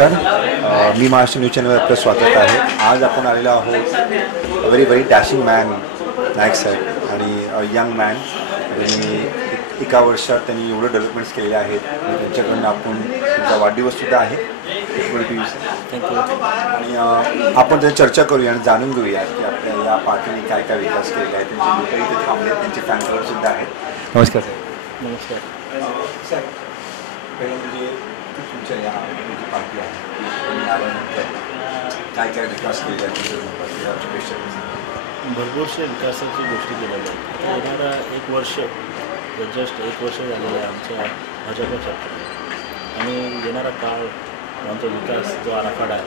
नमस्कार, मी महाराष्ट्र न्यूज चॅनलवर आपलं स्वागत आहे. आज आपण आलेलो आहोत व्हेरी डॅशिंग मॅन नायक साहेब आणि यंग मॅन. त्यांनी एका वर्षात त्यांनी एवढं डेव्हलपमेंट्स केलेले आहेत आणि त्यांच्याकडून आपण त्यांचा वाढदिवससुद्धा आहे. आणि आपण त्याची चर्चा करूया आणि जाणून घेऊया की आपल्या या पार्टीने काय काय विकास केलेला आहे. त्यांचे लोकही इथे थांबले, त्यांचे फॅन क्लबसुद्धा आहेत. नमस्कार साहेब. नमस्कार साहेब, पहिलं म्हणजे तुमच्या या पार्टी आहे आल्यानंतर काय काय विकास केले आहेत? भरपूरशा विकासाची गोष्टी केलेल्या आहेत. आता येणारा एक वर्ष जस्ट एक वर्ष झालेलं आहे आमच्या भाजपच्या आणि येणारा काळ आमचा विकास जो आराखडा आहे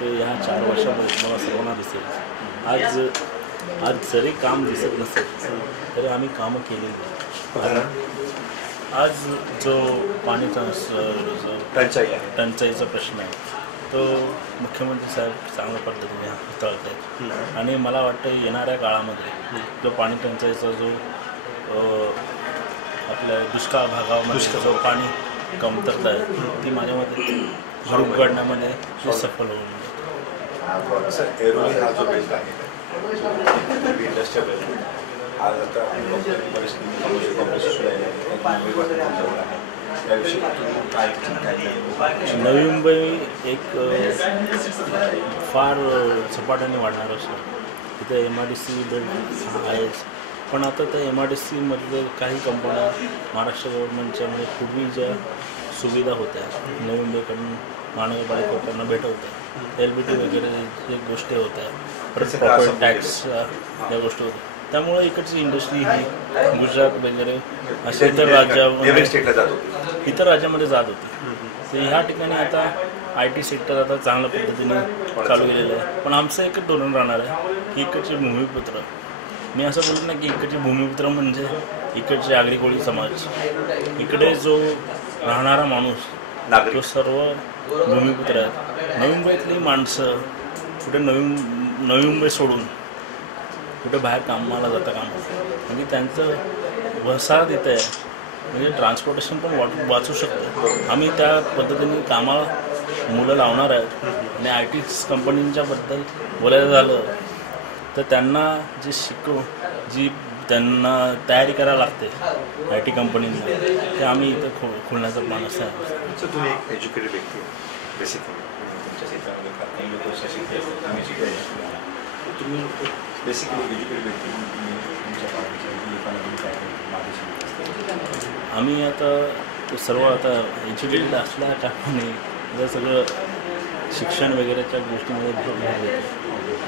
तो ह्या 4 वर्षामध्ये मला सर्वांना दिसेल. आज जरी काम दिसत नसेल तरी आम्ही कामं केलेली. आज जो पाणीचा टंचाईचा प्रश्न आहे तो मुख्यमंत्री साहेब चांगल्या पद्धतीने हाताळत आहेत आणि मला वाटतं येणाऱ्या काळामध्ये जो पाणी टंचाईचा जो आपल्या दुष्काळ भागामध्ये जो पाणी कमतरता आहे ती माझ्या मते भरून काढण्यामध्ये ते सफल होईल. सर, एरोली हा जो बेल्ट आहे इंडस्ट्रियल बेल्ट, आज आता नवी मुंबई एक फार झपाट्याने वाढणार असतो. तिथे MIDC बेल्ट आहेच, पण आता त्या MIDC मधले काही कंपन्या महाराष्ट्र गव्हर्नमेंटच्या म्हणजे पूर्वी ज्या सुविधा होत्या नवी मुंबईकडून महानगरपालिकेकडनं भेट होत्या, LBT वगैरे जे गोष्टी होत्या, परत प्रॉपर्टी टॅक्स या गोष्टी होत्या, त्यामुळे इकडची इंडस्ट्री ही गुजरात वगैरे अशा इतर राज्यामध्ये जात होती. तर ह्या ठिकाणी आता IT सेक्टर आता चांगल्या पद्धतीने चालू केलेलं आहे. पण आमचं एकच धोरण राहणार आहे की इकडचे भूमिपुत्र, मी असं बोलत नाही की इकडचे भूमिपुत्र म्हणजे इकडचे आगरी कोळी समाज, इकडे जो राहणारा माणूस तो सर्व भूमिपुत्र आहेत. नवी मुंबईतली माणसं कुठे नवी मुंबई सोडून कुठे बाहेर कामाला जाता म्हणजे त्यांचं वसाहत इथे आहे, म्हणजे ट्रान्सपोर्टेशन पण वाचू शकतं. आम्ही त्या पद्धतीने कामाला मुलं लावणार आहेत. आणि IT कंपनींच्याबद्दल बोलायचं झालं तर त्यांना जी त्यांना तयारी करायला लागते IT कंपनींना, ते आम्ही इथं खोलण्याचा प्लॅन असं आहे. सर, तुम्ही एक एज्युकेटेड व्यक्ती बेसिकली तुमच्या क्षेत्रामध्ये काही लोक तुम्ही बेसिकली एज्युकेटेड व्यक्ती तुम्ही तुमच्या पार्टीच्या लोकांना काय मार्गदर्शन? आम्ही आता सर्व आता एज्युकेटेड असल्या कारणाने आता सगळं शिक्षण वगैरेच्या गोष्टीमध्ये भर देतो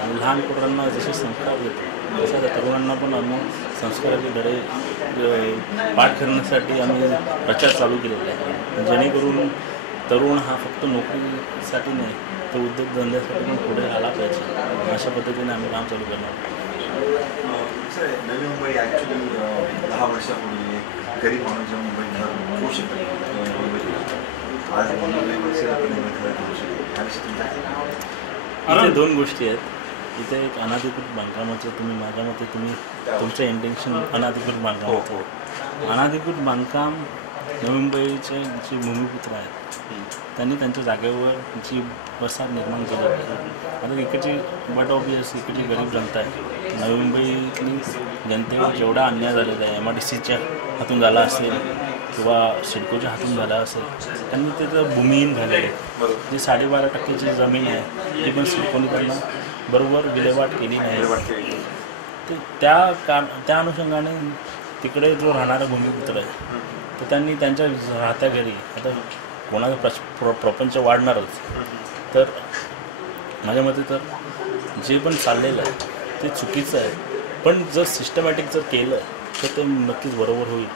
आणि लहान पोरांना जसे संस्कार देतो तसं त्या तरुणांना पण आम्ही संस्काराचे धडे पाठ करण्यासाठी आम्ही प्रचार चालू केलेला आहे, जेणेकरून तरुण हा फक्त नोकरीसाठी नाही तर उद्योगधंद्यासाठी पण पुढे आला पाहिजे. अशा पद्धतीने आम्ही काम चालू करणार. सर, नवी मुंबई ॲक्च्युली 10 वर्षापूर्वी एक गरीब माणूस जेव्हा मुंबईत घर होऊ शकतो, आज इथे 2 गोष्टी आहेत. इथे एक अनाधिकृत बांधकामाचं माझ्या मते तुमचं इंटेन्शन अनाधिकृत बांधकाम होतं. अनाधिकृत बांधकाम नवी मुंबईचे जे भूमिपुत्र आहेत त्यांनी त्यांच्या जागेवर जी वसाहत निर्माण केली आहे. आता इकडची बट ऑब्वियस इकडची गरीब जनता आहे. नवी मुंबईतली जनतेवर जेवढा अन्याय झालेला आहे MIDCच्या हातून झाला असेल किंवा सिडकोच्या हातून झाला असेल, त्यांनी त्याचं भूमिहीन झालेलं आहे. जी 12.5% जमीन आहे ती पण सिडकोने त्यांना बरोबर विल्हेवाट केली नाही. त्या अनुषंगाने तिकडे जो राहणारा भूमिपुत्र आहे तर त्यांनी त्यांच्या राहत्या घरी, आता कोणाचा प्रपंच वाढणारच, तर माझ्या मते तर जे पण चाललेलं आहे ते चुकीचं आहे. पण जर सिस्टमॅटिक जर केलं तर ते नक्कीच बरोबर होईल.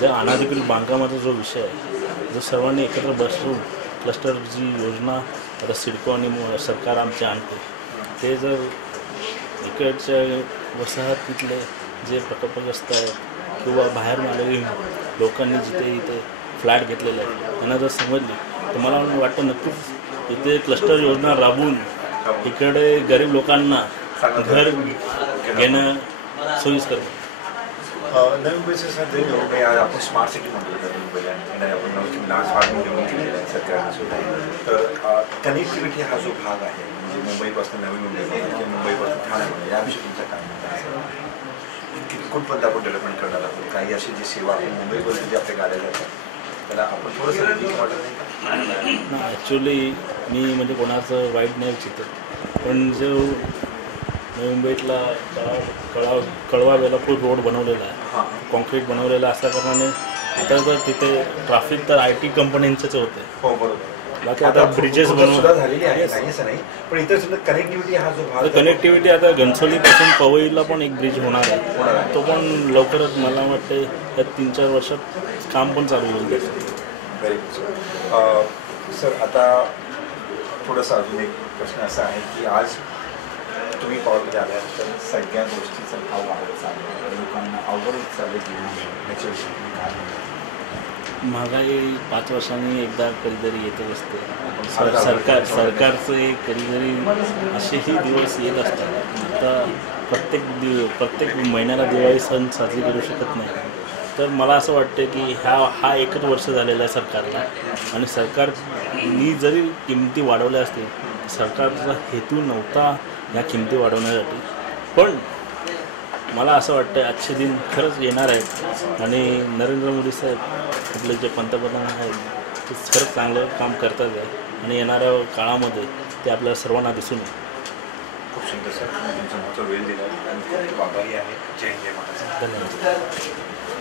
जर अनाधिकृत बांधकामाचा जो विषय आहे, जर सर्वांनी एकत्र बसून क्लस्टर जी योजना आता सिडको आणि सरकार आमचे आणते, ते जर इकडच्या वसाहतीतले जे प्रकल्पग्रस्त आहेत किंवा बाहेरून आलेली लोकांनी जिथे इथे फ्लॅट घेतलेले आहेत त्यांना जर समजली तर मला वाटतं नक्कीच इथे क्लस्टर योजना राबवून इकडे गरीब लोकांना घर घेणं सोयीस्कर. नवी मुंबईचं सध्या एवढं काही आपण स्मार्ट सिटी म्हणतो नवी मुंबईला, आपण स्मार्ट सिटी सरकारनं सुद्धा. तर कनेक्टिव्हिटी हा जो भाग आहे म्हणजे मुंबईपासून नवी मुंबईमध्ये किंवा मुंबईपासून ठाण्यामध्ये याविषयी तुमचं काय मत आहे? कुठपर्यंत आपण डेव्हलपमेंट करणार आहोत? काही अशी जी सेवा आपण मुंबईपर्यंत जी आपल्या गाड्या जातात त्याला आपण थोडंसं ठीक वाटत नाही का? ॲक्च्युली मी म्हणजे कोणाचं वाईट नाही चिंतत, पण जो नवी मुंबईतला कळवा वेलापूर रोड बनवलेला आहे, कॉन्क्रीट बनवलेला असल्या कारणाने आता तर तिथे ट्रॅफिक तर IT कंपन्यांचंच होते. हो बरोबर. बाकी आता ब्रिजेस सुद्धा झालेली आहे नाही असं नाही, पण इतर सुद्धा कनेक्टिव्हिटी हा जो भाग कनेक्टिव्हिटी आता घनसोलीपासून पवईला पण एक ब्रिज होणार आहे, तो पण लवकरच मला वाटते या 3-4 वर्षात काम पण चालू होईल त्याचं. Very good sir. आता थोडंसं अजून एक प्रश्न असा आहे की आज तुम्ही पॉवरमध्ये आल्यानंतर सगळ्या गोष्टीचा भाव वाढत चालला, लोकांना अवघड चालले घेऊन याच्याविषयी तुम्ही काय म्हणता? महागाई 5 वर्षांनी एकदा कधीतरी येतच असते. सरकारचं एक कधीतरी असेही दिवस येत असतात. आता प्रत्येक महिन्याला दिवाळी सण साजरी करू शकत नाही. तर मला असं वाटतं की हा एकच वर्ष झालेला आहे सरकारला, आणि सरकारनी जरी किमती वाढवल्या असतील, सरकारचा हेतू नव्हता ह्या किमती वाढवण्यासाठी. पण मला असं वाटतं आजचे दिन खरंच येणार आहेत, आणि नरेंद्र मोदी साहेब आपले जे पंतप्रधान आहेत ते खरंच चांगलं काम करतात आहे, आणि येणाऱ्या काळामध्ये ते आपल्याला सर्वांना दिसून येईल. खूप सुंदर सर, तुमचा वेळ दिला आणि खूप आभारी आहे. जय हिंद, जय महाराष्ट्र. धन्यवाद.